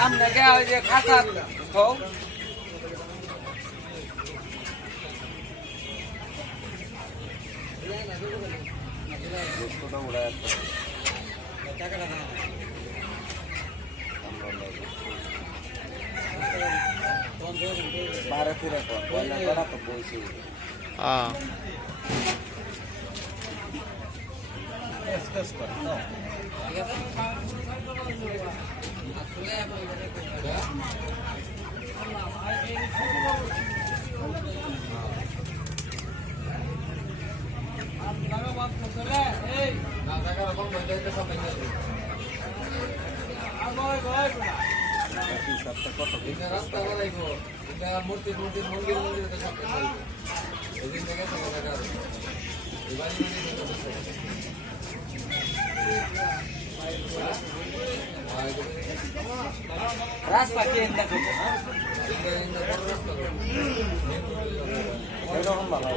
সামনে গিয়ে ওই যে খাঁচা খাও बारह तेरह तो बड़ा तो बोलছি এক্সপ্রেস কর না ঠিক আছে আপনারা বাত করে এই না টাকা রকম বইতে সব ভেঙে যাবে আগো গয় না এই সবটা কত দিন রাস্তা বলাইবো এটা মূর্তি মন্দির তো সব এই দিন থেকে সব টাকা এবারে রাস্তা কে ইন্দা করছে ইন্দা বড় রাস্তা এরকম ভালো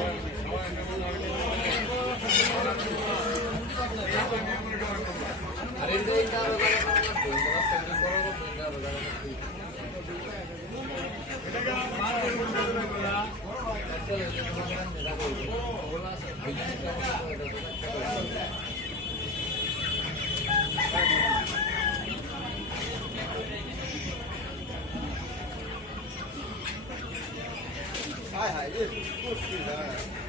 আরে এই কারো রাস্তা কি বড় Hi, hi, yes, of course,